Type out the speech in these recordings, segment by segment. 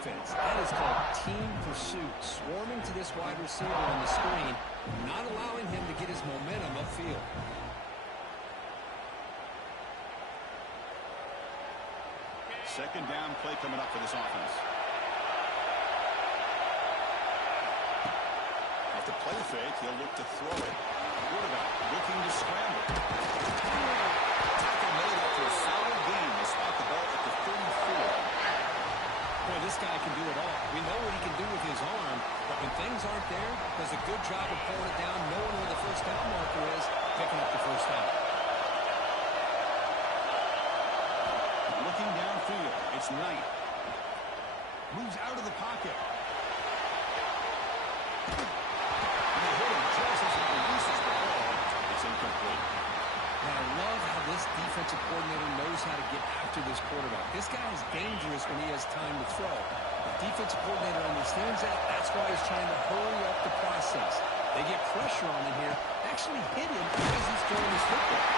defense. That is called team pursuit. Swarming to this wide receiver on the screen, not allowing him to get his momentum upfield. Second down play coming up for this offense. After play fake, he'll look to throw it. Quarterback looking to scramble. Tackle made after a solid gain. They spot the ball at the 34. Boy, this guy can do it all. We know what he can do with his arm, but when things aren't there, does a good job of pulling it down, knowing where the first down marker is, picking up the first down. Looking downfield, it's Knight. Moves out of the pocket. And they hit him just as he releases the ball. It's incomplete. And I love how this defensive coordinator knows how to get after this quarterback. This guy is dangerous when he has time to throw. The defensive coordinator understands that. That's why he's trying to hurry up the process. They get pressure on him here. Actually hit him as he's throwing his football.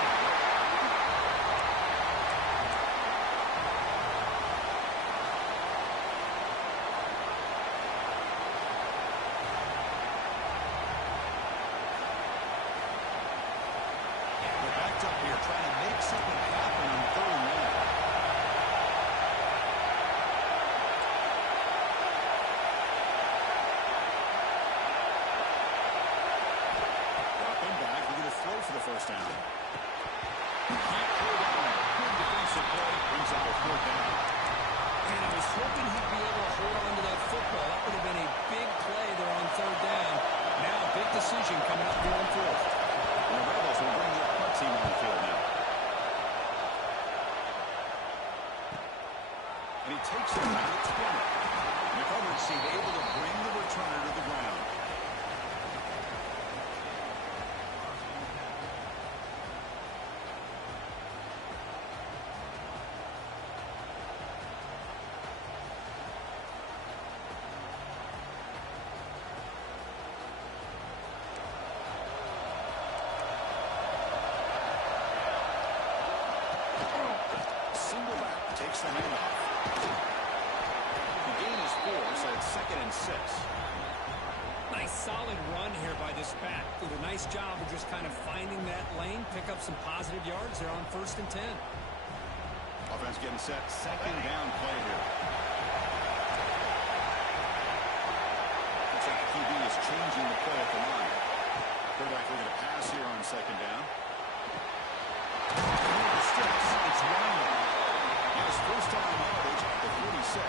First down. Good defensive play brings up a fourth down. And I was hoping he'd be able to hold on to that football. That would have been a big play there on third down. Now a big decision coming up here on fourth. And the Rebels will bring their punt team on the field now. And he takes it out of 20. McCullers seemed able to bring the returner to the ground. Takes the handoff. The gain is 4, so it's 2nd and 6. Nice solid run here by this back. Did a nice job of just kind of finding that lane, pick up some positive yards there on 1st and 10. Offense getting set. Second down play here. Looks like the QB is changing the play at the line. Quarterback looking to pass here on second down. It's Ryan. His first time yardage at the 46.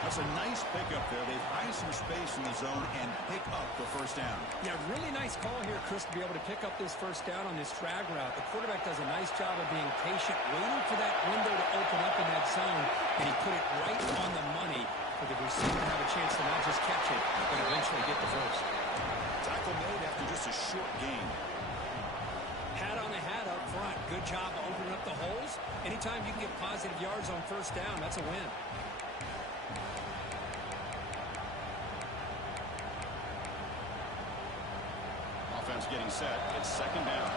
That's a nice pickup there. They find some space in the zone and pick up the first down. Yeah, really nice call here, Chris, to be able to pick up this first down on this drag route. The quarterback does a nice job of being patient, waiting for that window to open up in that zone, and he put it right on the money for the receiver to have a chance to not just catch it, but eventually get the first. Tackle made after just a short gain. Hat on the hat up front. Good job opening up the holes. Anytime you can get positive yards on first down, that's a win. Offense getting set. It's second down.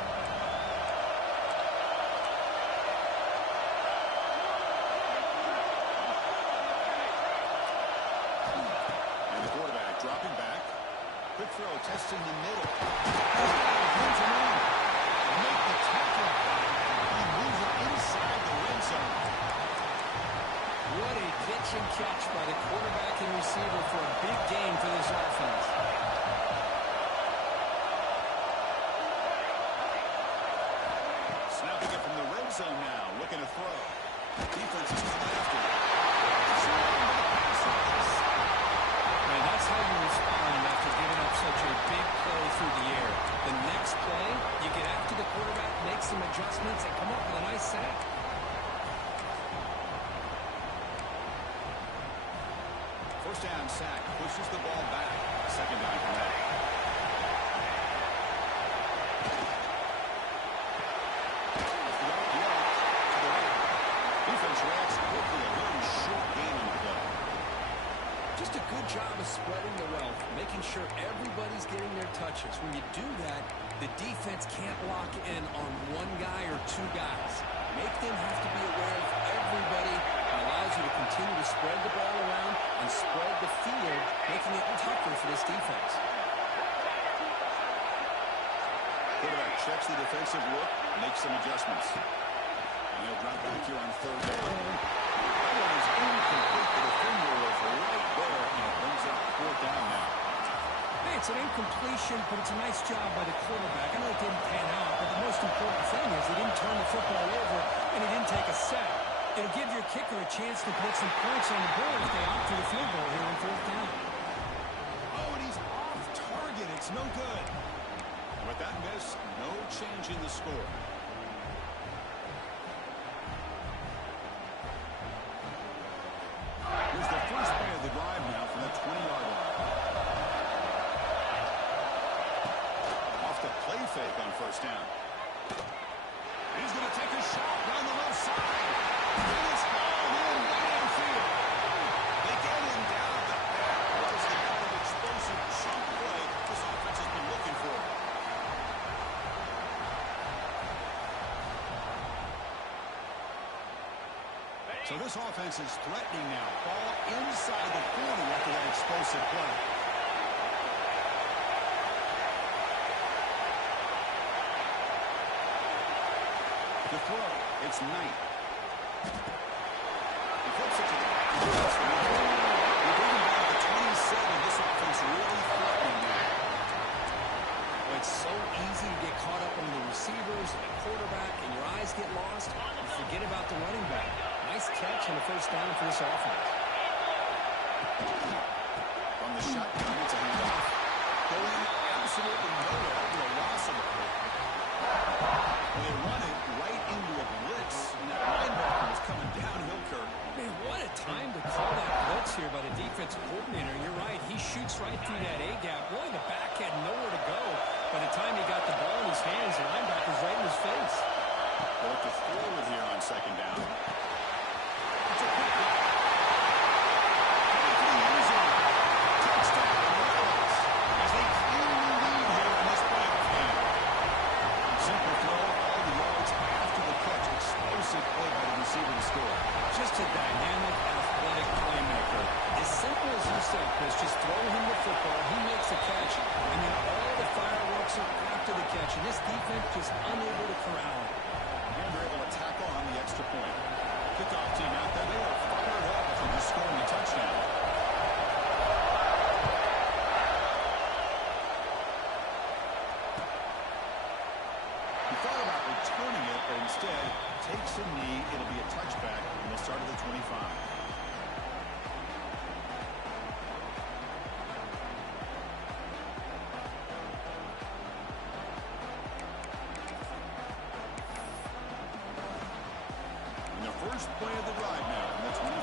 And the quarterback dropping back. Quick throw, testing the middle. Make the tackle. He moves it inside the red zone. What a pitch and catch by the quarterback and receiver for a big gain for this offense. Snapping it from the red zone now, looking to throw. Defense is coming after it. Man, that's how you respond after giving up such a big play through the air. The next play, you get after the quarterback, make some adjustments, and come up with a nice sack. First down sack, pushes the ball back. Second down for that. Defense reacts quickly, a very short gain on the play. Just a good job of spreading the wealth, making sure everybody's getting their touches. When you do that, the defense can't lock in on one guy or two guys. Make them have to be aware of everybody. It allows you to continue to spread the ball here on third down. That one is incomplete. The defender was right there, and it brings up fourth down now. Hey, it's an incompletion, but it's a nice job by the quarterback. I know it didn't pan out, but the most important thing is he didn't turn the football over, and he didn't take a sack. It'll give your kicker a chance to put some points on the board if they opt for the field goal here on fourth down. Oh, and he's off target. It's no good. With that miss, no change in the score. Here's the first play of the drive now from the 20-yard line. Off the play fake on first down. He's going to take a shot down the left side. It is hauled in right downfield. They get him down, but that was the kind of explosive chunk play this offense has been looking for. So this offense is threatening now. Ball inside the 40 after that explosive play. The throw, it's Knight. He flips it to the back. We bring him down to 27. This offense really threatening now. Well, it's so easy to get caught up on the receivers and the quarterback, and your eyes get lost. You forget about the running back. Nice catch on the first down for this offense. From the shotgun, it's a handoff. Going absolutely nowhere after a loss of it. They run it right into a blitz, and that linebacker was coming downhill, Kirk. Man, what a time to call that blitz here by the defensive coordinator. You're right. He shoots right through that A-gap. Really, the back had nowhere to go. By the time he got the ball in his hands, the linebacker's right in his face. They'll have to throw it here on second down. It's a quick play. Coming to the end zone. Touchdown, Royals, as they claim the lead here in this playoff game. Simple throw, all the yards after the catch. Explosive play by the receiver to score. Just a dynamic, athletic playmaker. As simple as you said, Chris, just throw him the football, he makes a catch, and then all the fireworks are after the catch, and this defense just unable to corral him. And they're able to tack on the extra point. Kickoff team out there, they are fired up for just scoring a touchdown. He thought about returning it, but instead takes a knee. It'll be a touchback, and they'll start at the 25. First play of the drive now from the 25.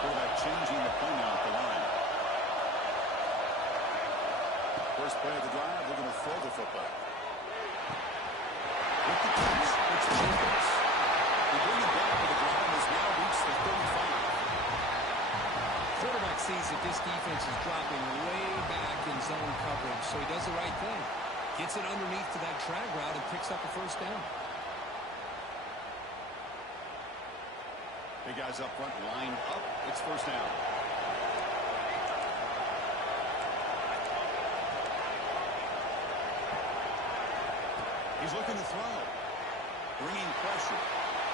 Quarterback changing the play now at the line. First play of the drive, they're going to throw the football. With the catch, it's Jacobs. They bring it down for the drive has now reached the 35. Quarterback sees that this defense is dropping way back in zone coverage, so he does the right thing. Gets it underneath to that drag route and picks up a first down. Big guys up front lined up. It's first down. He's looking to throw. Bringing pressure.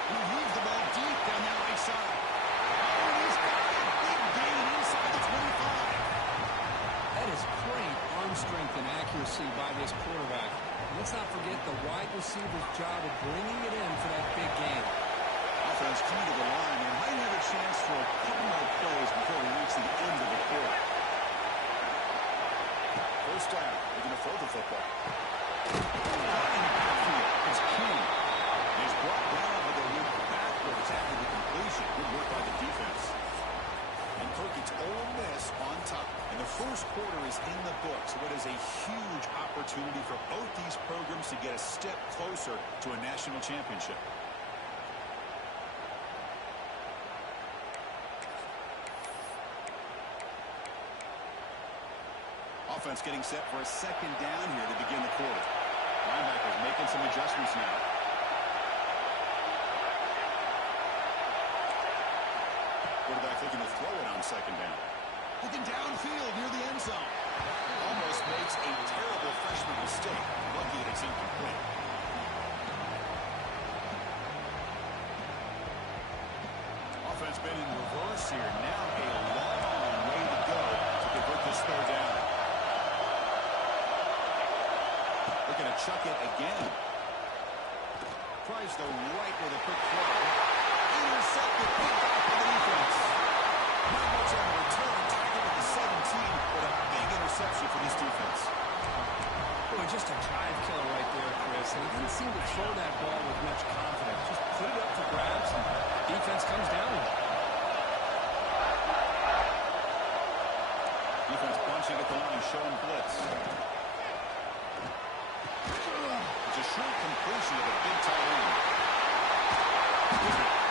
He leaves the ball deep down the right side. Oh, and he's got it. Big gain inside the 25. That is great arm strength and accuracy by this quarterback. Let's not forget the wide receiver's job of bringing it in for that big game. Offense coming to the line and might have a chance for a couple more plays before we reach the end of the quarter. First down. They're going to throw the football. It's King. He's brought down with a loop backwards after the completion. Good work by the defense. And Kirk, it's Ole Miss on top. And the first quarter is in the books. What is a huge opportunity for both these programs to get a step closer to a national championship. Offense getting set for a second down here to begin the quarter. Linebackers making some adjustments now. Quarterback looking to throw it on second down. Looking downfield near the end zone. Almost makes a terrible freshman mistake. Lucky that it's incomplete. pass here. Now a long way to go to convert this third down. Looking to chuck it again. Tries to right with a quick throw. Intercepted, picked off by the defense. Not much on the return. Tackled at the 17, but a big interception for this defense. Boy, just a drive killer right there, Chris. And he didn't seem to throw that ball with much confidence. Just put it up for grabs, and defense comes down with it. Defense bunching at the line, showing blitz. It's a short completion of a big tight end.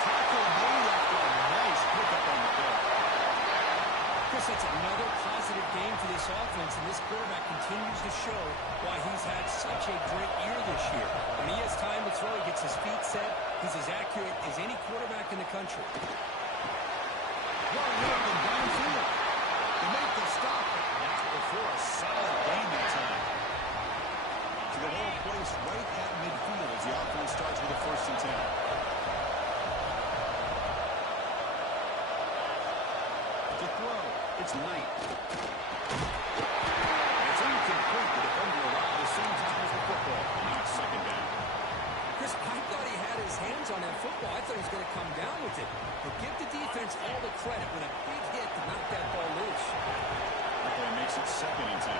Tackle made after a nice pickup on the play. Chris, that's another positive game for this offense, and this quarterback continues to show why he's had such a great year this year. When he has time to throw, he gets his feet set. He's as accurate as any quarterback in the country. Well, and downfield. They make the stop, not before a solid gain that time. To the whole place right at midfield as the offense starts with a 1st and 10. To throw, it's Knight. It's incomplete. The defender arrived the same time as the football. Now it's 2nd down. Chris, I thought he had his hands on that football. I thought he was going to come down with it. But give the defense all the credit with a big hit to knock that ball loose. That play makes it 2nd and 10.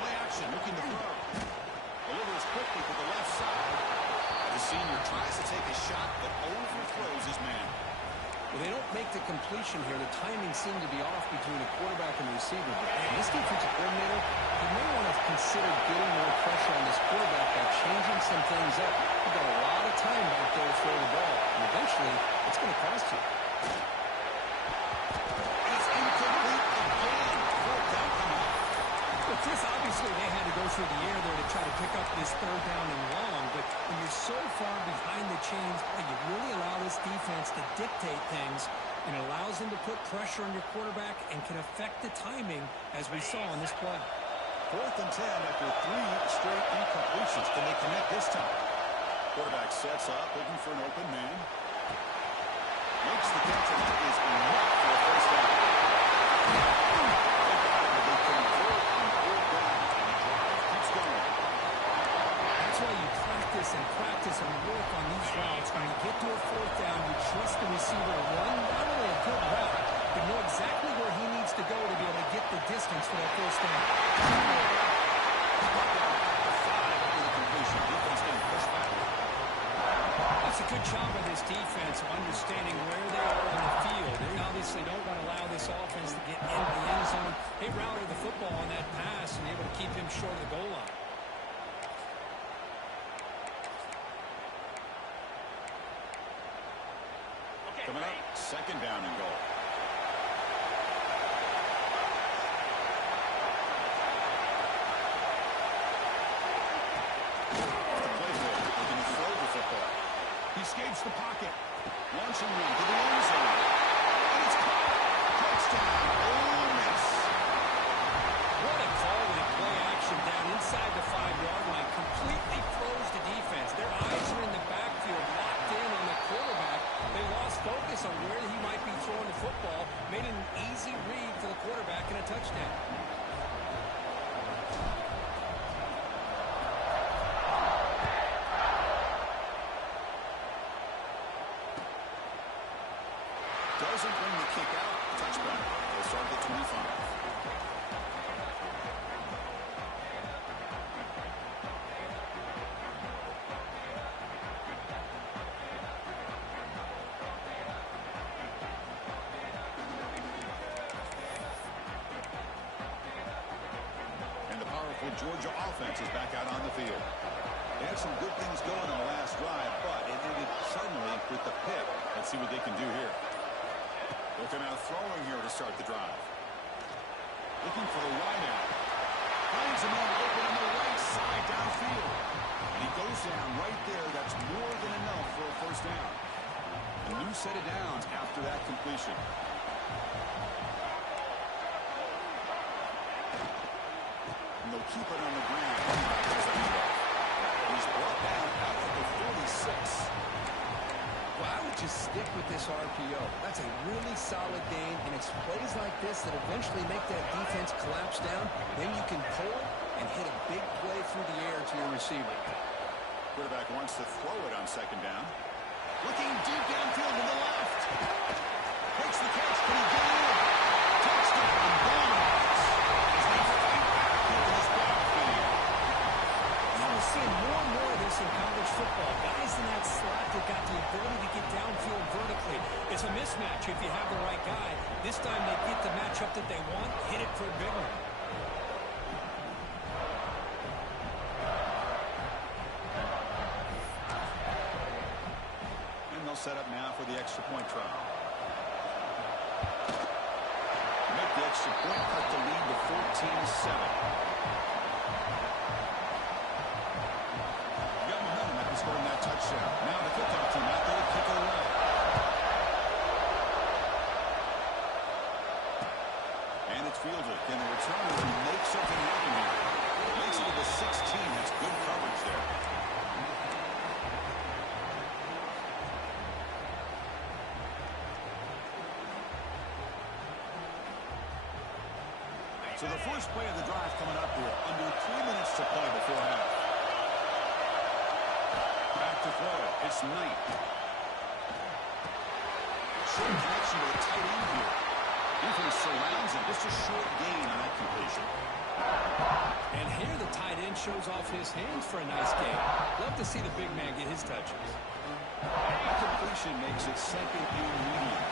Play action, looking to throw. Delivers quickly to the left side. The senior tries to take a shot, but overthrows his man. Well, they don't make the completion here. The timing seemed to be off between the quarterback and the receiver. But man, this defensive coordinator, he may want to consider getting more pressure on this quarterback by changing some things up. You've got a lot of time back there to throw the ball, and eventually it's going to cost you. It's incomplete again. 4th down coming up. Well, Chris, obviously they had to go through the air there to try to pick up this 3rd down and long, but when you're so far behind the chains, you really allow this defense to dictate things, and it allows them to put pressure on your quarterback and can affect the timing, as we saw on this play. 4th and 10 after 3 straight incompletions. Can they connect this time? Quarterback sets up, looking for an open man. Makes the catch, and that is enough for a 1st down. That's why you practice and work on these routes. When you get to a 4th down, you trust the receiver to run not only a good route, but know exactly where he needs to go to be able to get the distance for that 1st down. That's a good job by this defense of understanding where they are on the field. They obviously don't want to allow this offense to get into the end zone. They routed the football on that pass and able to keep him short of the goal line. Coming up, 2nd down and goal. The playbook looking to throw the football. He escapes the pocket. Launching one to the end zone. And it's caught. Touchdown. Ole Miss. What a call with a play action down inside the 5-yard line. Completely froze the defense. Their eyes are in the backfield, locked in on the quarterback. They lost focus on where he might be throwing the football. Made an easy read for the quarterback and a touchdown. Doesn't bring the kick out. Touchback. They'll start at 25. Georgia offense is back out on the field. They had some good things going on the last drive, but it ended suddenly with the pick. Let's see what they can do here. Looking out throwing here to start the drive. Looking for the wide out. Finds a man open on the right side downfield. And he goes down right there. That's more than enough for a 1st down. A new set of downs after that completion. And they'll keep it on the ground. He's brought down out at the 46. Well, I would just stick with this RPO. That's a really solid game, and it's plays like this that eventually make that defense collapse down. Then you can pull and hit a big play through the air to your receiver. Quarterback wants to throw it on second down. Looking deep downfield to the left. Takes the catch. Can he get in? Touchdown. Bombers. As they fight back here in this backfield. We're seeing more and more of this in college football. Guys in that slot that got the ability to get downfield vertically. It's a mismatch if you have the right guy. This time they get the matchup that they want, hit it for a big one. And they'll set up now for the extra point try. Make the extra point, cut the lead to 14-7. Scoring that touchdown. Now the kickoff team out there to kick it away. And it's fielded. Can the returner make something happen here? Makes it to the 16. That's good coverage there. So the first play of the drive coming up here. Under 3 minutes to play before half. To throw. It's Knight. Short connection to the tight end here. Defense surrounds him. Just a short gain on that completion. And here the tight end shows off his hands for a nice game. Love to see the big man get his touches. That completion makes it second and medium.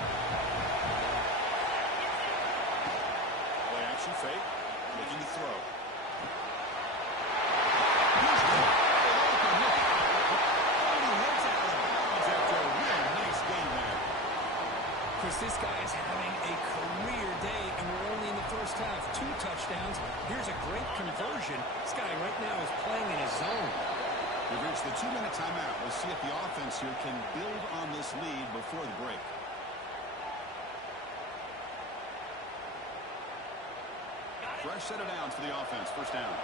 Play action fake. Looking to throw. This guy is having a career day, and we're only in the first half. 2 touchdowns. Here's a great conversion. This guy right now is playing in his zone. We've reached the 2-minute timeout. We'll see if the offense here can build on this lead before the break. Fresh set of downs for the offense. First down.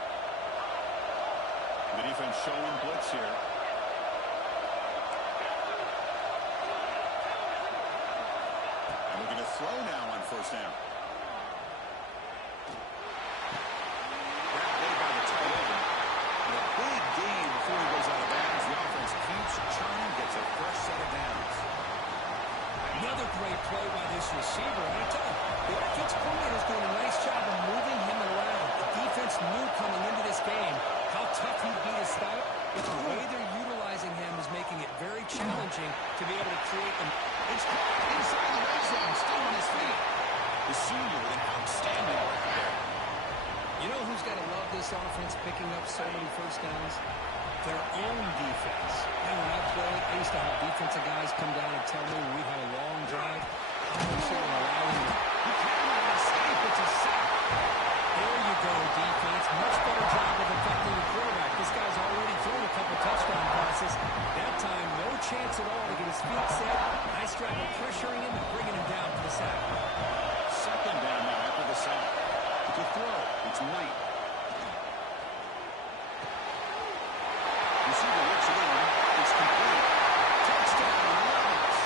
The defense showing blitz here. Looking to throw now on first down. Grabbed by the tight end. And a big gain before he goes out of bounds. The offense keeps churning, gets a fresh set of downs. Another great play by this receiver. And I tell you, the offense coordinator is doing a nice job of moving him around. The defense knew coming into this game how tough he'd be to stop. But the way they're utilizing him is making it very challenging to be able to create them. It's caught inside the red zone, still on his feet. The senior with an outstanding record there. You know who's got to love this offense picking up so many first downs? Their own defense. And when I played, I used to have defensive guys come down and tell me when we had a long drive, how much they were allowing me. He cannot escape. It's a sack. There you go, defense. Much better job of affecting the quarterback. This guy's already thrown a couple touchdown passes. That time, no chance at all to get his feet set. Nice job of pressuring him and bringing him down for the sack. Second down now after the sack. To throw, it's Knight. Receiver looks it in. It's complete. Touchdown, Ravens.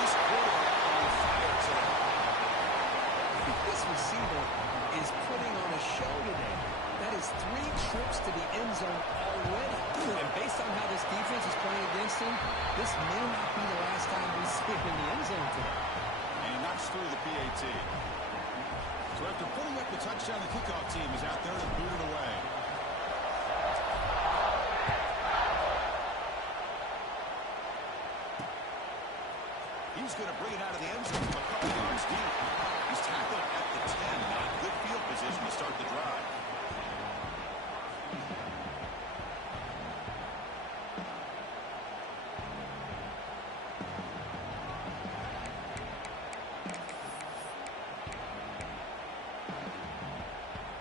This quarterback on fire today. This receiver is putting on a show today. That is 3 trips to the end zone already. And based on how this defense is playing against him, this may not be the last time we see him in the end zone today. And he knocks through the PAT. So after putting up the touchdown, the kickoff team is out there to boot it away. He's going to bring it out of the end zone from a couple yards deep. He's tackled at the 10. Not good field position to start the drive.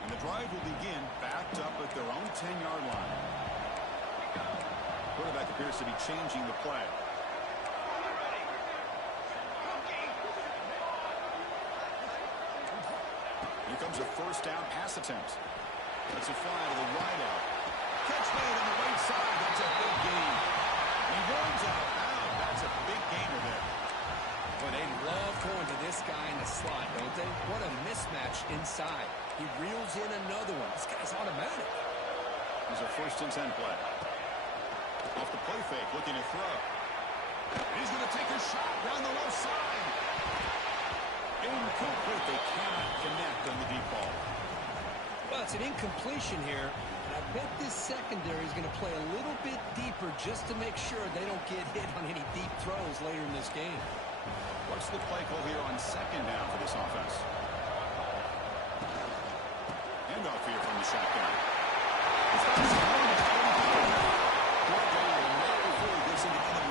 And the drive will begin backed up at their own 10-yard line. Quarterback appears to be changing the play. Here comes a first down pass attempt. That's a fly to the wide out. Catch made on the right side. That's a big gain. He runs out. Wow, that's a big gainer there. Well, they love going to this guy in the slot, don't they? What a mismatch inside. He reels in another one. This guy's automatic. Here's a 1st and 10 play. Off the play fake, looking to throw. He's going to take a shot down the left side. Incomplete. They cannot connect on the deep ball. Well, it's an incompletion here. And I bet this secondary is going to play a little bit deeper just to make sure they don't get hit on any deep throws later in this game. What's the play call here on 2nd down for this offense? Handoff here from the shotgun.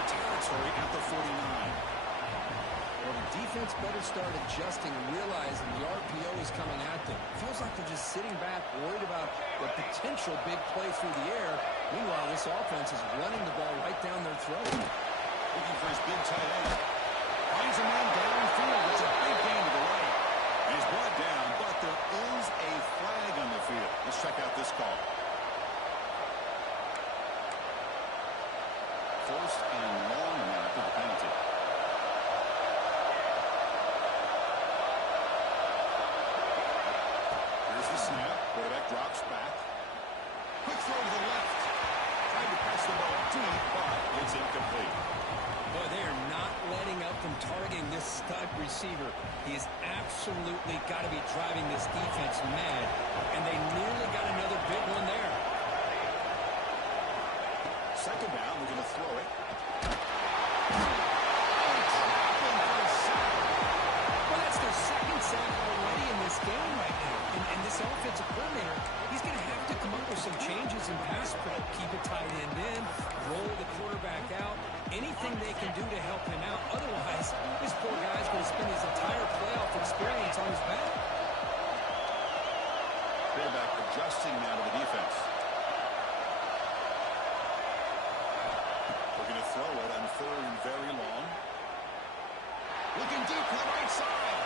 Territory at the 49. Well, the defense better start adjusting and realizing the RPO is coming at them. Feels like they're just sitting back, worried about the potential big play through the air. Meanwhile, this offense is running the ball right down their throat. Looking for his big tight end. Finds a man downfield. It's a big gain to the right. He's brought down, but there is a flag on the field. Let's check out this call. 1st and long now for the penalty. Here's the snap. Quarterback drops back. Quick throw to the left. Tried to pass the ball deep, but it's incomplete. Boy, they are not letting up from targeting this stud receiver. He has absolutely got to be driving this defense mad, and they nearly got another big one there. 2nd down, we're going to throw it. Well, that's their 2nd sack already in this game right now. And this offensive coordinator, he's going to have to come up with some changes in pass pro. Keep a tight end in, roll the quarterback out, anything they can do to help him out. Otherwise, this poor guy's going to spend his entire playoff experience on his back. Quarterback adjusting now to the defense. Looking to throw it on 3rd and very long. Looking deep to the right side.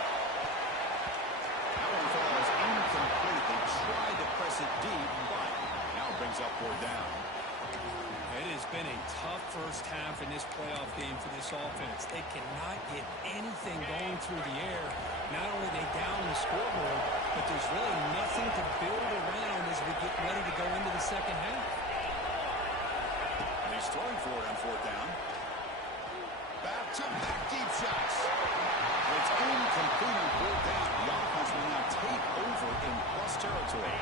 That one falls incomplete. They tried to press it deep, but now it brings up 4th down. It has been a tough first half in this playoff game for this offense. They cannot get anything going through the air. Not only are they down the scoreboard, but there's really nothing to build around as we get ready to go into the second half. And he's throwing for it on 4th down. Back-to-back deep shots. It's incomplete on 4th down. The offense will now take over in plus territory.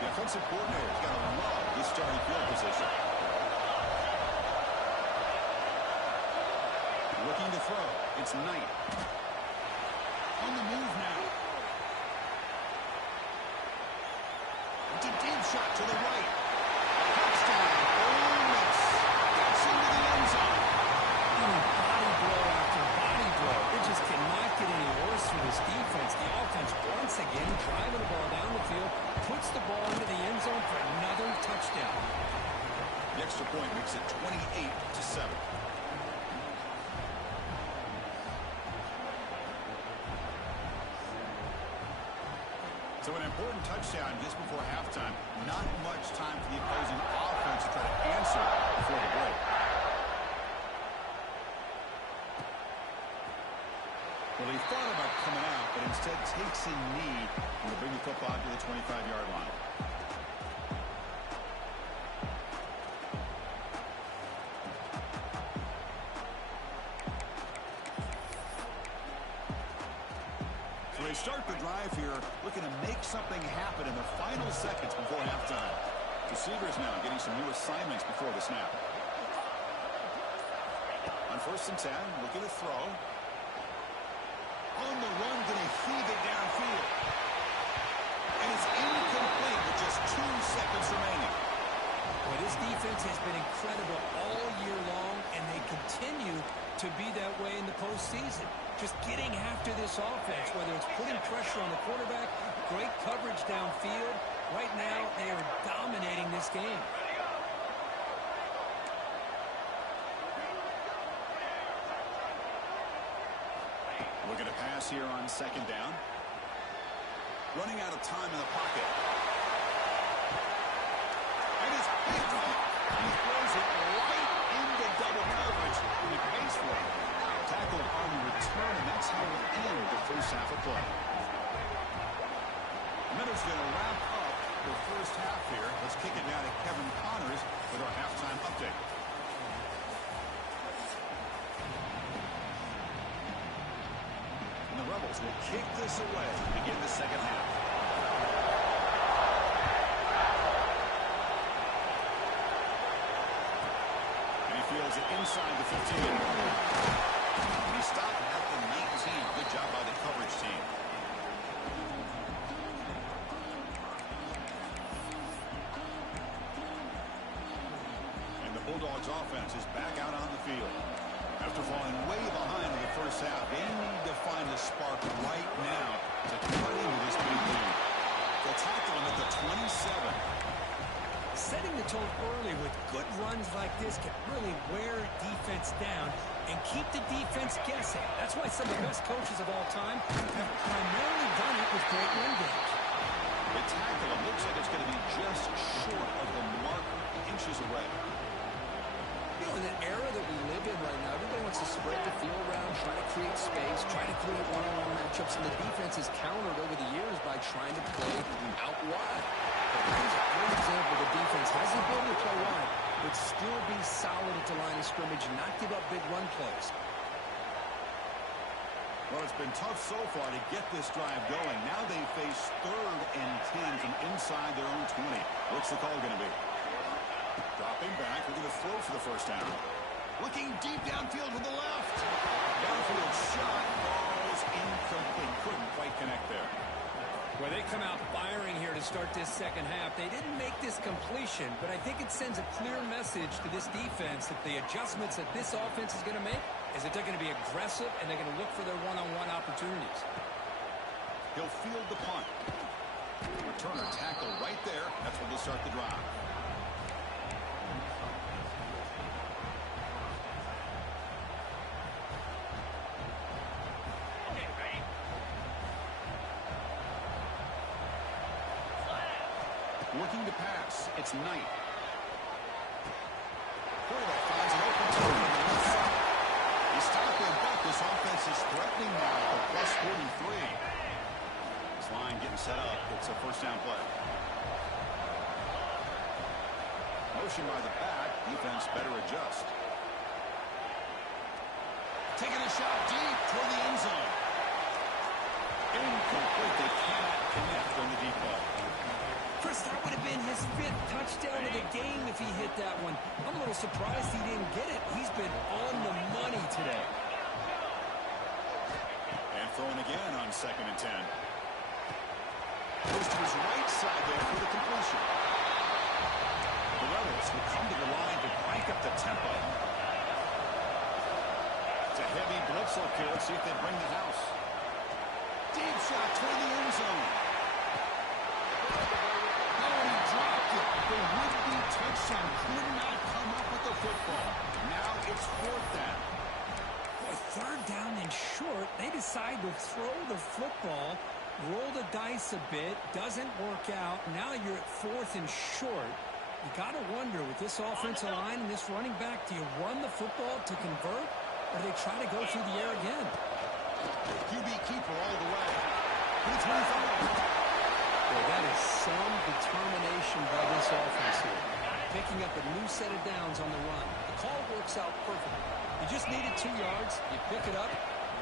The offensive coordinator's got to love this starting field position. Looking to throw. It's Knight. On the move now. It's a deep shot to the right. Touchdown. Ole Miss. Gets into the end zone. Body blow after body blow. It just cannot get any worse for this defense. The offense once again driving the ball down the field, puts the ball into the end zone for another touchdown. The extra point makes it 28-7. So an important touchdown just before halftime. Not much time for the opposing offense to try to answer before the break. Well, he thought about coming out, but instead takes a knee and will bring the football to the 25-yard line. So they start the drive here, looking to make something happen in the final seconds before halftime. Receivers now getting some new assignments before the snap. On 1st and 10, looking to throw. On the run, going to heave it downfield. And it's incomplete with just 2 seconds remaining. Well, this defense has been incredible all year long, and they continue to be that way in the postseason. Just getting after this offense, whether it's putting pressure on the quarterback, great coverage downfield. Right now, they are dominating this game. Looking to pass here on 2nd down. Running out of time in the pocket. And it's picked up. He throws it right into double coverage. He pays for it. Tackle on the return, and that's how we'll end the first half of play. And that is going to wrap up the first half here. Let's kick it down to Kevin Connors with our halftime update. And the Rebels will kick this away to begin the second half. And he fields it inside the 15. And he stopped at the 19. Good job by the coverage team. And the Bulldogs offense is back out on the field. After falling way behind in the first half, they need to find a spark right now to cut into this big lead. They'll tackle him at the 27. Setting the tone early with good runs like this can really wear defense down and keep the defense guessing. That's why some of the best coaches of all time have primarily done it with great run games. The tackle, it looks like it's going to be just short of the marker, inches away. You know, in the era that we live in right now, everybody wants to spread the field around, try to create space, try to create one-on-one matchups, and the defense has countered over the years by trying to play out wide. But here's a great example. The defense has the ability to play wide, but still be solid at the line of scrimmage and not give up big run plays. Well, it's been tough so far to get this drive going. Now they face 3rd and 10 from inside their own 20. What's the call going to be? Dropping back, we're going to throw for the first down. Looking deep downfield with the left. Downfield shot, balls incomplete. Couldn't quite connect there. Well, they come out firing here to start this second half. They didn't make this completion, but I think it sends a clear message to this defense that the adjustments that this offense is going to make is that they're going to be aggressive and they're going to look for their one-on-one opportunities. He'll field the punt. Returner tackle right there. That's where they'll start the drive. Looking to pass. It's Knight. Quarterback finds an open target on the left side. He's tackling back. This offense is threatening now at the plus 43. This line getting set up. It's a first down play. Motion by the back. Defense better adjust. Taking a shot deep toward the end zone. Incomplete. They cannot connect on the deep ball. Chris, that would have been his 5th touchdown of the game if he hit that one. I'm a little surprised he didn't get it. He's been on the money today. And throwing again on 2nd and 10. Goes to his right side there for the completion. The Rebels will come to the line to crank up the tempo. It's a heavy blitz look here. Let's see if they bring the house. Deep shot toward the end zone. The would-be touchdown could not come up with the football. Now it's 4th down. Boy, 3rd down and short. They decide to throw the football, roll the dice a bit, doesn't work out. Now you're at 4th and short. You got to wonder, with this offensive line and this running back, do you run the football to convert, or do they try to go through the air again? QB keeper all the way. 325. Boy, that is some determination by this offense here. Picking up a new set of downs on the run. The call works out perfectly. You just needed 2 yards. You pick it up.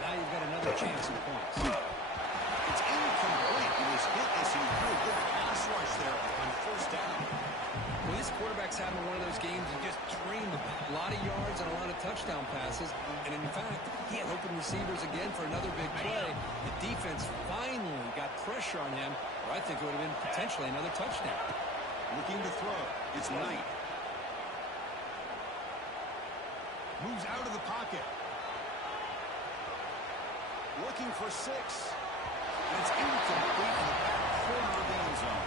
Now you've got another chance at points. It's incomplete. He was hit as he threw a good pass rush there on 1st down. Well, this quarterback's having one of those games you just dream about. A lot of yards and a lot of touchdown passes. And in fact, he had open receivers again for another big play. The defense finally got pressure on him. Or I think it would have been potentially another touchdown. Looking to throw. It's Knight. Moves out of the pocket. Looking for 6. And it's incomplete in the back corner of the end zone.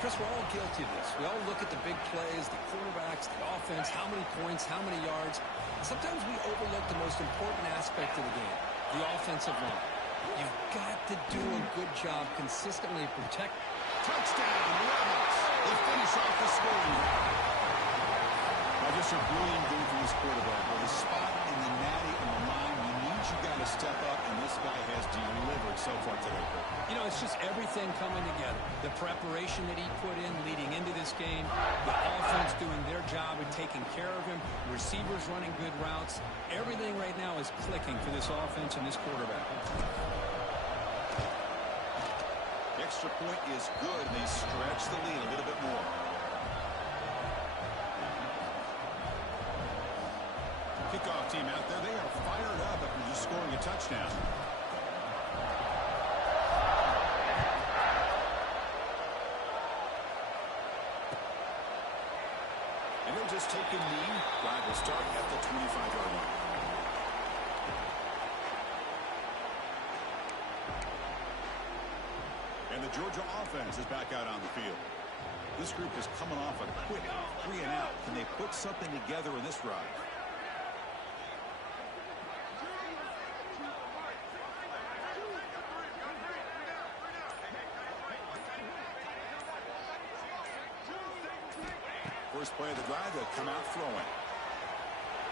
Chris, we're all guilty of this. We all look at the big plays, the quarterbacks, the offense, how many points, how many yards. Sometimes we overlook the most important aspect of the game, the offensive line. You've got to do a good job consistently protecting Touchdown, Rebels. They finish off the scoring drive. Now, just a brilliant game from this quarterback. With a spot in the natty on the line, you need you got to step up, and this guy has delivered so far today, Kirk. You know, it's just everything coming together. The preparation that he put in leading into this game, the offense doing their job of taking care of him, receivers running good routes. Everything right now is clicking for this offense and this quarterback. Extra point is good, and they stretch the lead a little bit more. Kickoff team out there, they are fired up after just scoring a touchdown. And they'll just take a knee. Drive will start at the 25-yard line. And the Georgia offense is back out on the field. This group is coming off a quick 3-and-out. Can they put something together in this drive? First play of the drive, they'll come out throwing.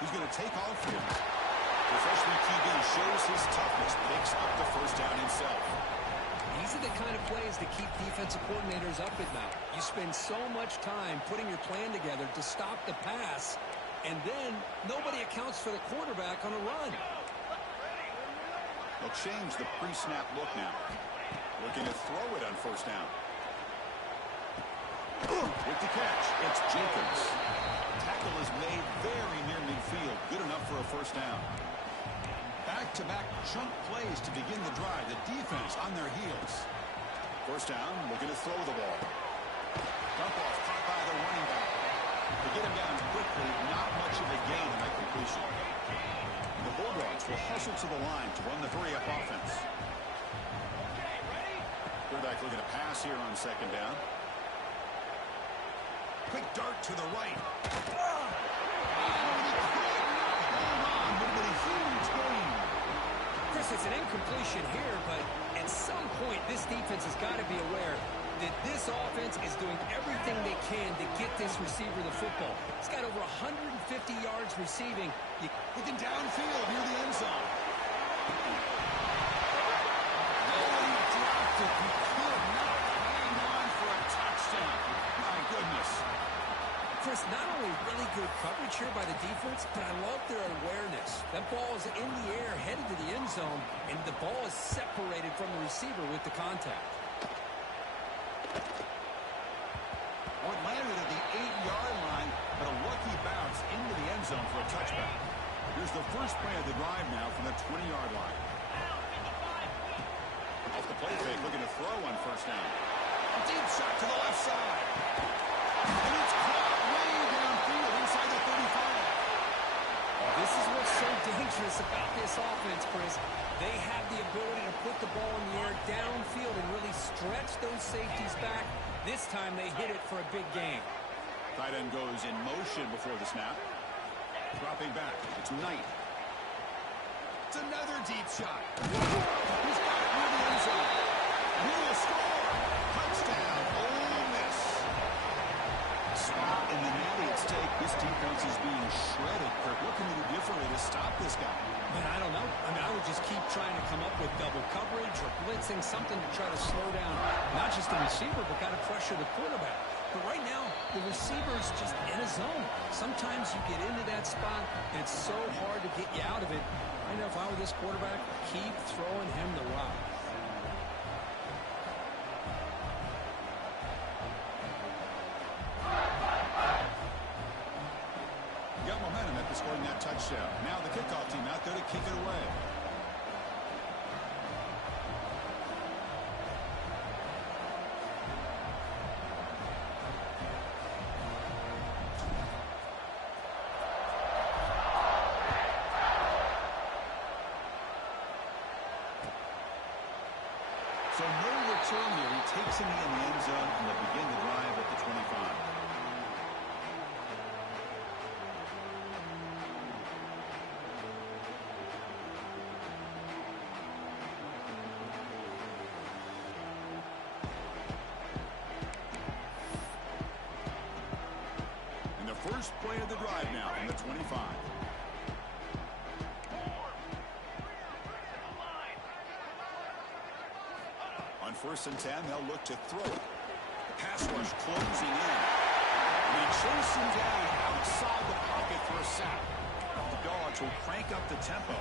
He's going to take off here. The freshman QB shows his toughness, picks up the first down himself. These are the kind of plays that keep defensive coordinators up at night. You spend so much time putting your plan together to stop the pass, and then nobody accounts for the quarterback on a run. They'll change the pre-snap look now. Looking to throw it on first down. With the catch, it's Jenkins. Tackle is made very near midfield. Good enough for a first down. Back-to-back chunk plays to begin the drive. The defense on their heels. First down, looking to throw the ball. Dump off caught by the running back. To get him down quickly, not much of a gain in that completion. The Bulldogs will hustle to the line to run the hurry-up offense. Quarterback looking to pass here on second down. Quick dart to the right. Chris, it's an incompletion here, but at some point, this defense has got to be aware that this offense is doing everything they can to get this receiver the football. He's got over 150 yards receiving. Looking downfield near the end zone. Oh, he dropped it. He could not hang on for a touchdown. My goodness. Chris, not only really good coverage here by the defense, but I love their awareness. That ball is in the air, headed to the end zone, and the ball is separated from the receiver with the contact. Well, it landed at the 8-yard line, but a lucky bounce into the end zone for a touchback. Here's the first play of the drive now from the 20-yard line. Off the play fake, looking to throw on first down. A deep shot to the left side. And it's caught way downfield inside the 35. This is what's so dangerous about this offense, Chris. They have the ability to put the ball in the air downfield and really stretch those safeties back. This time they hit it for a big gain. Tight end goes in motion before the snap. Dropping back. It's Knight. It's another deep shot. He's got it near the end zone. He will score. Touchdown, Ole Miss. Spot in the natty at stake. This defense is being shredded. Kirk, what can you do differently to stop this guy? Man, I don't know. I mean, I would just keep trying to come up with double coverage or blitzing, something to try to slow down not just the receiver, but got to pressure the quarterback. But right now, the receiver's just in a zone. Sometimes you get into that spot, and it's so hard to get you out of it. I know if I were this quarterback, keep throwing him the rock. Got momentum after scoring that touchdown. Now the kickoff team out there to kick it away. So no return here. He takes him in the end zone, and they'll begin the drive at the 25. First play of the drive now from the 25. On 1st and 10, they'll look to throw. The pass rush closing in. And they chase him down outside the pocket for a sack. The Dogs will crank up the tempo.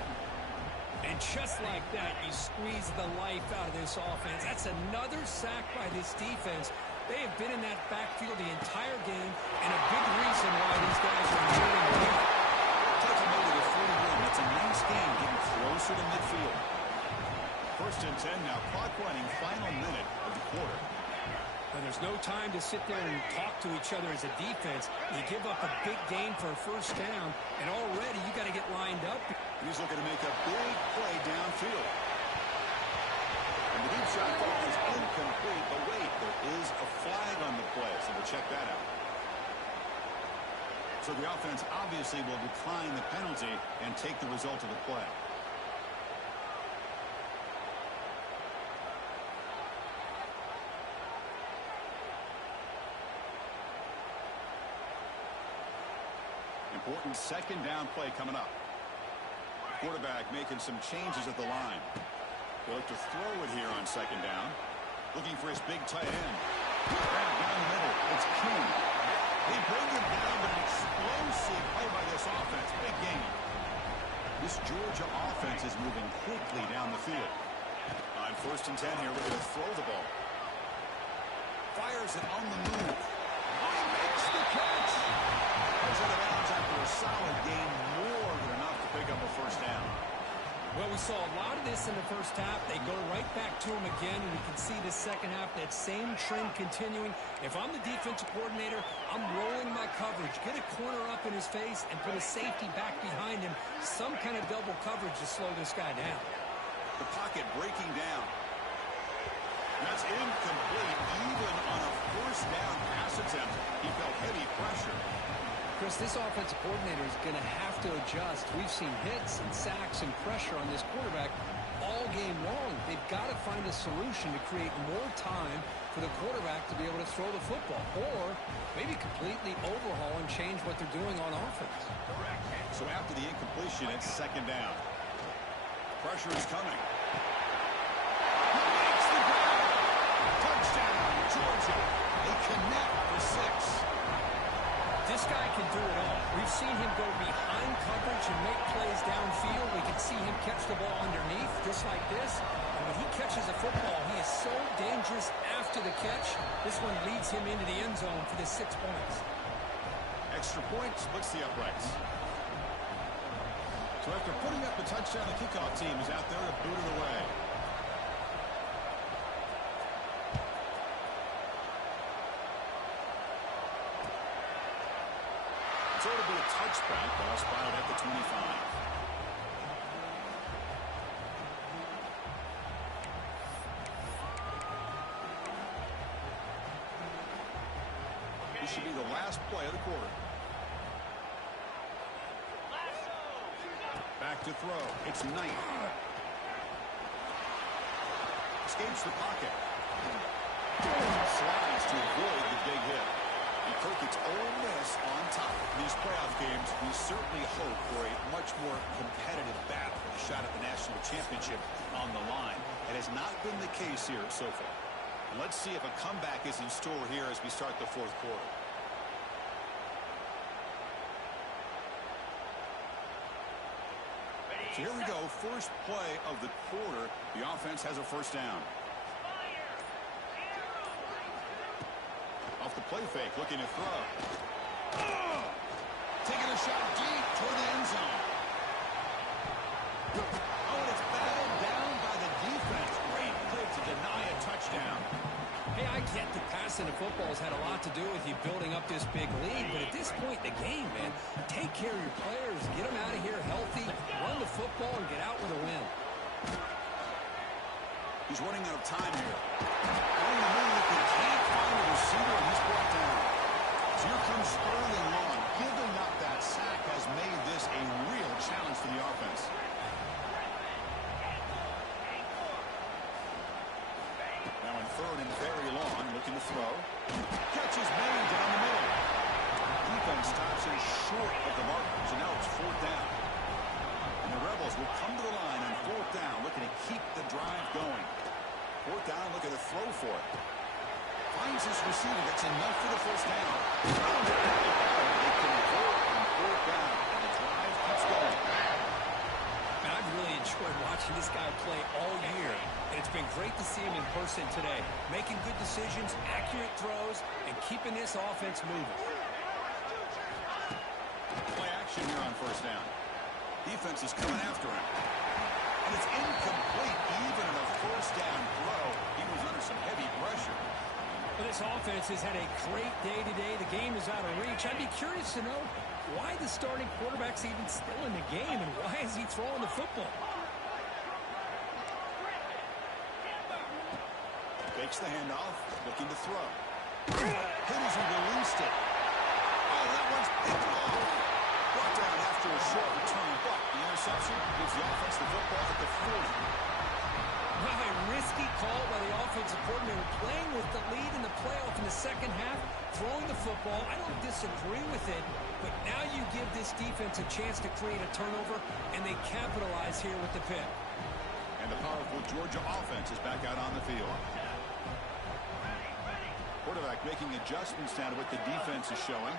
And just like that, you squeeze the life out of this offense. That's another sack by this defense. They have been in that backfield the entire game, and a big reason why these guys are winning the game. Take them over to 41. That's a nice game, getting closer to midfield. 1st and 10 now, clock running, final minute of the quarter. And there's no time to sit there and talk to each other as a defense. You give up a big gain for a 1st down, and already you got to get lined up. He's looking to make a big play downfield. And the deep shot throw is incomplete, but wait, there is a flag on the play, so we'll check that out. So the offense obviously will decline the penalty and take the result of the play. Important 2nd down play coming up. Quarterback making some changes at the line. They'll look to throw it here on 2nd down. Looking for his big tight end. Grab down the middle. It's King. They bring him down, but an explosive play by this offense. Big game. This Georgia offense is moving quickly down the field. On 1st and 10 here, we're going to throw the ball. Fires it on the move. He makes the catch. Goes out of bounds after a solid game, more than enough to pick up a 1st down. Well, we saw a lot of this in the 1st half. They go right back to him again, and we can see the 2nd half, that same trend continuing. If I'm the defensive coordinator, I'm rolling my coverage. Get a corner up in his face and put a safety back behind him. Some kind of double coverage to slow this guy down. The pocket breaking down. That's incomplete, even on a 1st down pass attempt. He felt heavy pressure. Chris, this offensive coordinator is going to have to adjust. We've seen hits and sacks and pressure on this quarterback all game long. They've got to find a solution to create more time for the quarterback to be able to throw the football, or maybe completely overhaul and change what they're doing on offense. So after the incompletion, it's 2nd down. Pressure is coming. He makes the grab. Touchdown, Georgia. They connect for 6. This guy can do it all. We've seen him go behind coverage and make plays downfield. We can see him catch the ball underneath, just like this. And when he catches a football, he is so dangerous after the catch. This one leads him into the end zone for the 6 points. Extra point splits the uprights. So after putting up the touchdown, the kickoff team is out there to boot it away. So it'll be a touchback. Ball spotted at the 25. This should be the last play of the quarter. Back to throw. It's Knight. Escapes the pocket. Slides to avoid the big hit. Kirk, it's Ole Miss on top. In these playoff games, we certainly hope for a much more competitive battle, a shot at the national championship on the line. It has not been the case here so far. And let's see if a comeback is in store here as we start the 4th quarter. So here we go, first play of the quarter. The offense has a 1st down. Off the play fake, looking to throw. Taking a shot deep toward the end zone. Oh, and it's battled down by the defense. Great play to deny a touchdown. Hey, I get that passing the football has had a lot to do with you building up this big lead, but at this point in the game, man, take care of your players, get them out of here healthy, run the football, and get out with a win. He's running out of time here. On the move, he can't find the receiver, and he's brought down. So here comes Sterling Long. Giving up that sack has made this a real challenge for the offense. Now in 3rd and very long, looking to throw. Catch is made down the middle. He defense stops him short of the markers, and now it's 4th down. And the Rebels will come to the line on 4th down, looking to keep the drive going. 4th down, looking to throw for it. Finds his receiver. That's enough for the 1st down. They convert on 4th down, and the drive keeps going. Man, I've really enjoyed watching this guy play all year, and it's been great to see him in person today, making good decisions, accurate throws, and keeping this offense moving. Play action here on 1st down. Defense is coming after him. And it's incomplete. Even in a 1st down throw, he was under some heavy pressure. Well, this offense has had a great day today. The game is out of reach. I'd be curious to know why the starting quarterback's even still in the game, and why is he throwing the football? Takes the handoff, looking to throw. Hit as he released it. Oh, that one's picked off. Brought down after a short return, but the interception gives the offense the football at the 40. Well, a risky call by the offensive coordinator, playing with the lead in the playoff in the second half, throwing the football. I don't disagree with it, but now you give this defense a chance to create a turnover, and they capitalize here with the pick. And the powerful Georgia offense is back out on the field. Quarterback making adjustments now to what the defense is showing.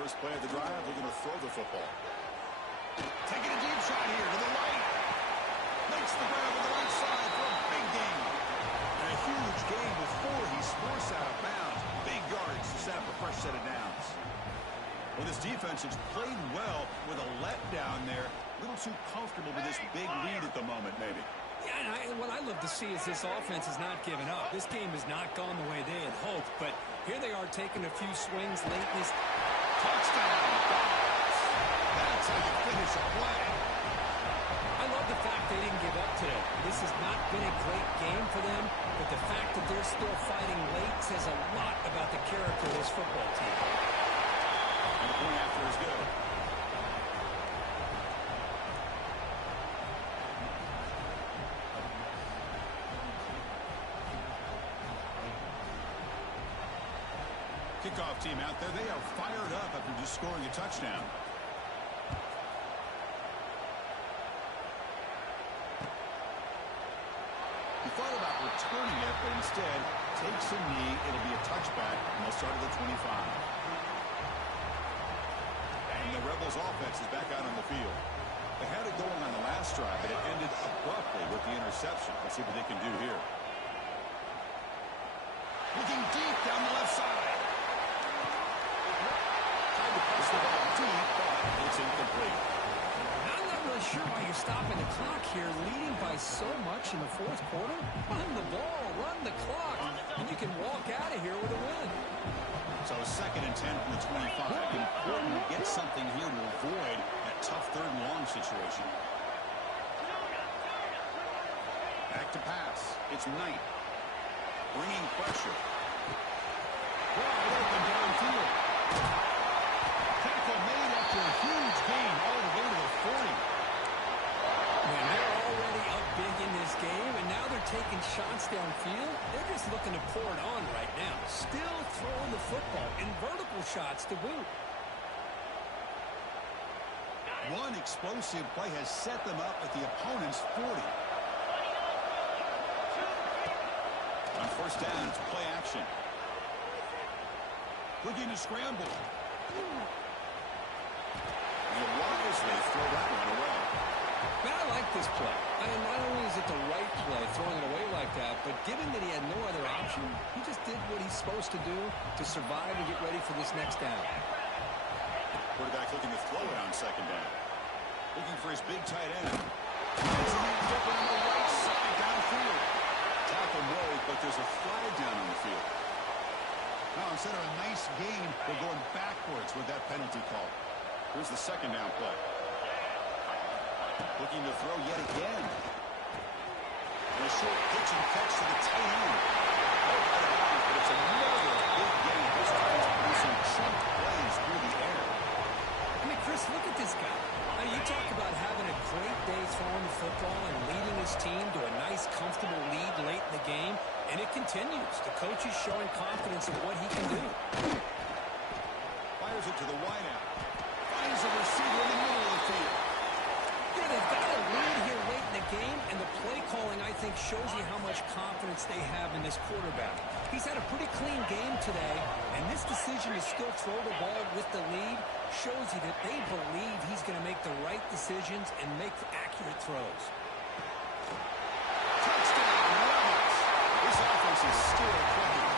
First play of the drive, they're going to throw the football. Taking a deep shot here to the right. Makes the grab on the right side for a big gain. And a huge gain before he's forced out of bounds. Big yards to set up a fresh set of downs. Well, this defense has played well with a letdown there. A little too comfortable with this big lead at the moment, maybe. Yeah, and what I love to see is this offense has not given up. This game has not gone the way they had hoped, but here they are taking a few swings late in this. Touchdown, Dogs. That's how you finish a play. I love the fact they didn't give up today. This has not been a great game for them, but the fact that they're still fighting late says a lot about the character of this football team. And the point after is good. Kickoff team out there. They are fired up after just scoring a touchdown. He thought about returning it, but instead takes a knee. It'll be a touchback, and they'll start at the 25. And the Rebels offense is back out on the field. They had it going on the last drive, but it ended abruptly with the interception. Let's see what they can do here. Looking deep down the left side. Tried to pass the ball deep, but it's incomplete. I'm not really sure why you're stopping the clock here, leading by so much in the 4th quarter. Run the ball, run the clock, and you can walk out of here with a win. So 2nd and 10 from the 25. Important to get something here to avoid that tough 3rd and long situation. Back to pass. It's Knight. Bringing pressure. Wide open downfield. Tackle made after a huge gain all the way to the 40. Man, they're already up big in this game, and now they're taking shots downfield. They're just looking to pour it on right now. Still throwing the football in vertical shots to boot. One explosive play has set them up at the opponent's 40. On 1st down, it's play action. Looking to scramble. He'll wisely throw that one away. Man, I like this play. And not only is it the right play, throwing it away like that, but given that he had no other option, he just did what he's supposed to do to survive and get ready for this next down. Quarterback looking to throw it on 2nd down. Looking for his big tight end. He's open on the right side downfield. Tackle made, but there's a flag down on the field. Now, instead of a nice gain, they're going backwards with that penalty call. Here's the 2nd down play. Looking to throw yet again. And a short pitch and catch to the tight end. But it's another big gain. This time he's producing chunk plays through the air. I mean, Chris, look at this guy. I mean, you talk about having a great day throwing the football and leading a this team to a nice, comfortable lead late in the game, and it continues. The coach is showing confidence in what he can do. Fires it to the wideout. Finds a receiver in the middle of the field. Yeah, they've got a lead here late in the game, and the play calling, I think, shows you how much confidence they have in this quarterback. He's had a pretty clean game today, and this decision to still throw the ball with the lead shows you that they believe he's going to make the right decisions and make accurate throws. Touchdown, Ravens. This offense is still clicking.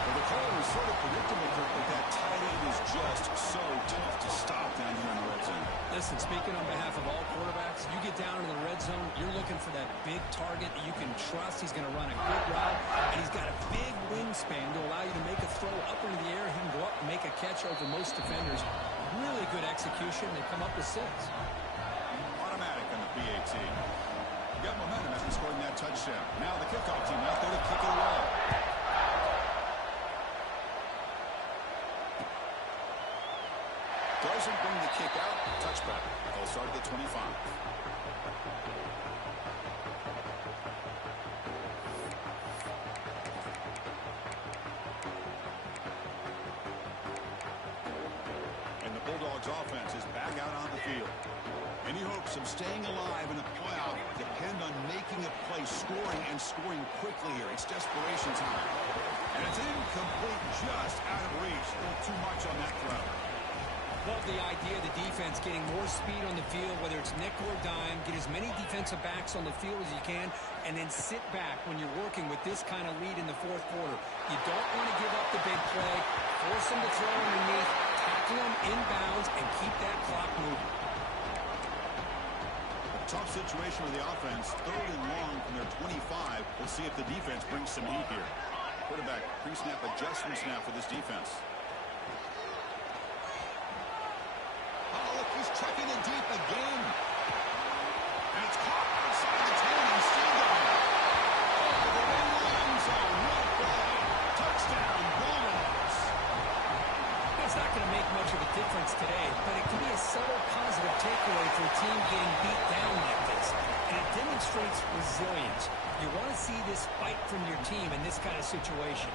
Well, the call was sort of predictable, Kirk, but that tight end is just so tough to stop down here in the red zone. Listen, speaking on behalf of all quarterbacks, you get down in the red zone, you're looking for that big target that you can trust. He's going to run a good route, and he's got a big wingspan to allow you to make a throw up into the air. He can go up and make a catch over most defenders. Really good execution. They come up with 6. Automatic on the PAT. Got momentum after scoring that touchdown. Now the kickoff team out there to kick it away. Doesn't bring the kick out. Touchback. They'll start at the 25. And the Bulldogs offense is back out on the field. Any hopes of staying alive in a playoff depend on making a play, scoring, and scoring quickly here. It's desperation time. And it's incomplete, just out of reach. A little too much on that throw. Love the idea of the defense getting more speed on the field, whether it's nickel or dime. Get as many defensive backs on the field as you can, and then sit back when you're working with this kind of lead in the fourth quarter. You don't want to give up the big play. Force them to throw underneath, tackle them inbounds, and keep that clock moving. Tough situation with the offense. 3rd and long from their 25. We'll see if the defense brings some heat here. Quarterback pre-snap adjustments now for this defense. Oh, look, he's checking in deep again. And it's caught outside the 10 and still going. Oh, the way to the end zone. What play. Touchdown, Bulldogs. It's not going to make much of a difference today, but it can be a subtle positive takeaway for a team getting beat down like this. And it demonstrates resilience. You want to see this fight from your team in this kind of situation.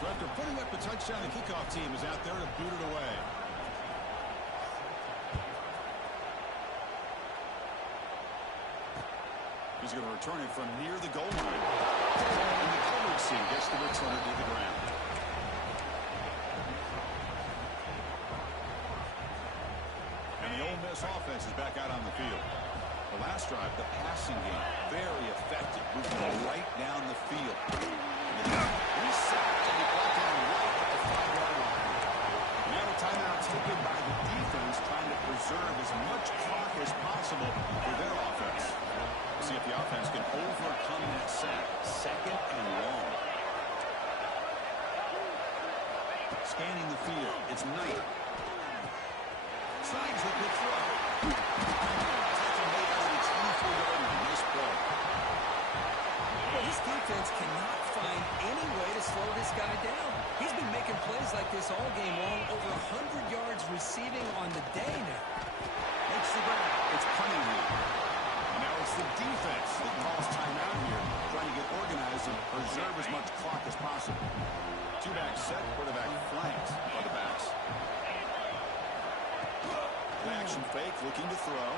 So after putting up a touchdown, the kickoff team is out there to boot it away. He's going to return it from near the goal line. And the coverage team gets the returner to the ground. And the Ole Miss offense is back out on the field. The last drive, the passing game, very effective, moving right down the field. Reset, and he brought down right at the 5-yard line. Now a timeout taken by the defense, trying to preserve as much clock as possible for their offense. See if the offense can overcome that sack. 2nd and long. Scanning the field, it's Knight. Signs with the throw. Nice play. Well, this defense cannot find any way to slow this guy down. He's been making plays like this all game long, over 100 yards receiving on the day now. Makes the grab. It's Cunningham. And now it's the defense that calls timeout here, trying to get organized and preserve as much clock as possible. 2-back set, quarterback flanked by the backs. An action fake, looking to throw.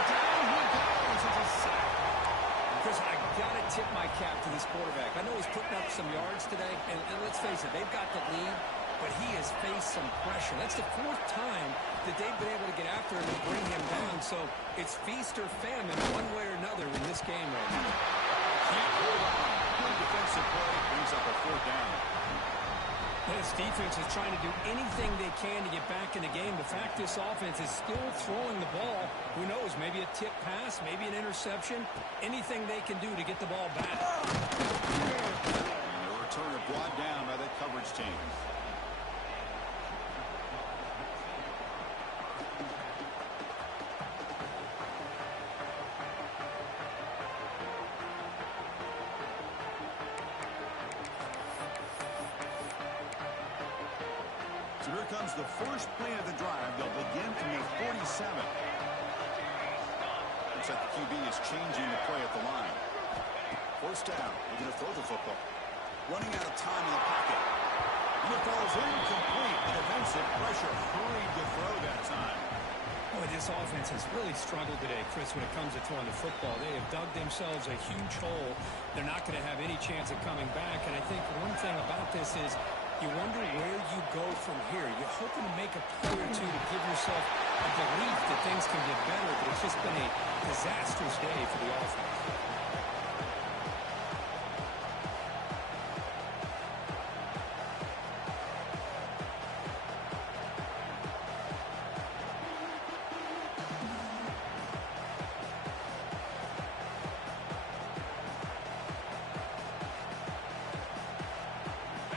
Down he goes. It's a sack. Chris, I got to tip my cap to this quarterback. I know he's putting up some yards today, and let's face it, they've got the lead, but he has faced some pressure. That's the 4th time that they've been able to get after him and bring him down, so it's feast or famine one way or another in this game right now. Can't hold on. Good defensive play, brings up a 4th down. This defense is trying to do anything they can to get back in the game. The fact this offense is still throwing the ball, who knows, maybe a tip pass, maybe an interception, anything they can do to get the ball back. And the returner brought down by that coverage team. So here comes the first play of the drive. They'll begin from their 47. QB is changing the play at the line. First down. We're going to throw the football. Running out of time in the pocket. And it falls incomplete. The defensive pressure hurried the throw that time. Boy, this offense has really struggled today, Chris, when it comes to throwing the football. They have dug themselves a huge hole. They're not going to have any chance of coming back. And I think one thing about this is you wonder where you go from here. You're hoping to make a play or two to give yourself a belief that things can get better, but it's just been a disastrous day for the offense.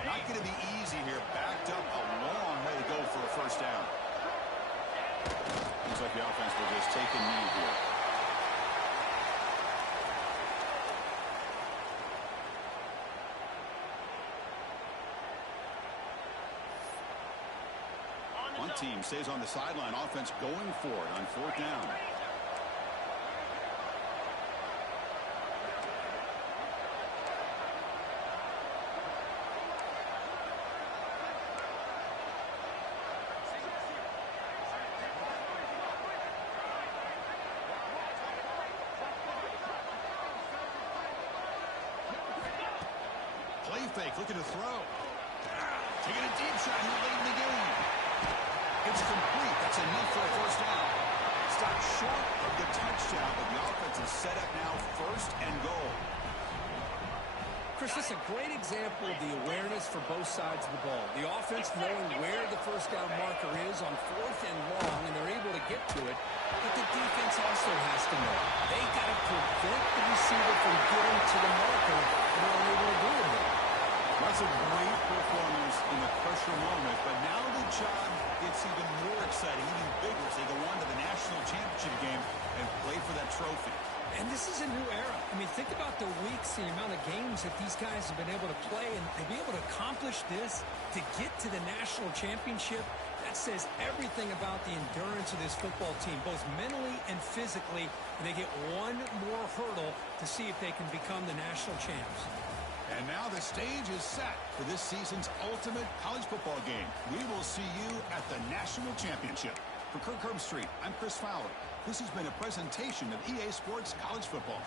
Not going to be easy here. Backed up a long way to go for a first down. Looks like the offense will just take a knee here. One team stays on the sideline. Offense going for it on fourth down. Play fake, looking to throw. Taking a deep shot here late in the game. It's complete. That's enough for a first down. Stopped short of the touchdown, but the offense is set up now first and goal. Chris, this is a great example of the awareness for both sides of the ball. The offense knowing where the first down marker is on fourth and long, and they're able to get to it. But the defense also has to know. They got to prevent the receiver from getting to the marker, and they're unable to do it. That's a great performance in the pressure moment, but now the job gets even more exciting, even bigger as they go on to the national championship game and play for that trophy. And this is a new era. I mean, think about the weeks, the amount of games that these guys have been able to play, and to be able to accomplish this, to get to the national championship, that says everything about the endurance of this football team, both mentally and physically. And they get one more hurdle to see if they can become the national champs. And now the stage is set for this season's ultimate college football game. We will see you at the national championship. For Kirk Herbstreit, I'm Chris Fowler. This has been a presentation of EA Sports College Football.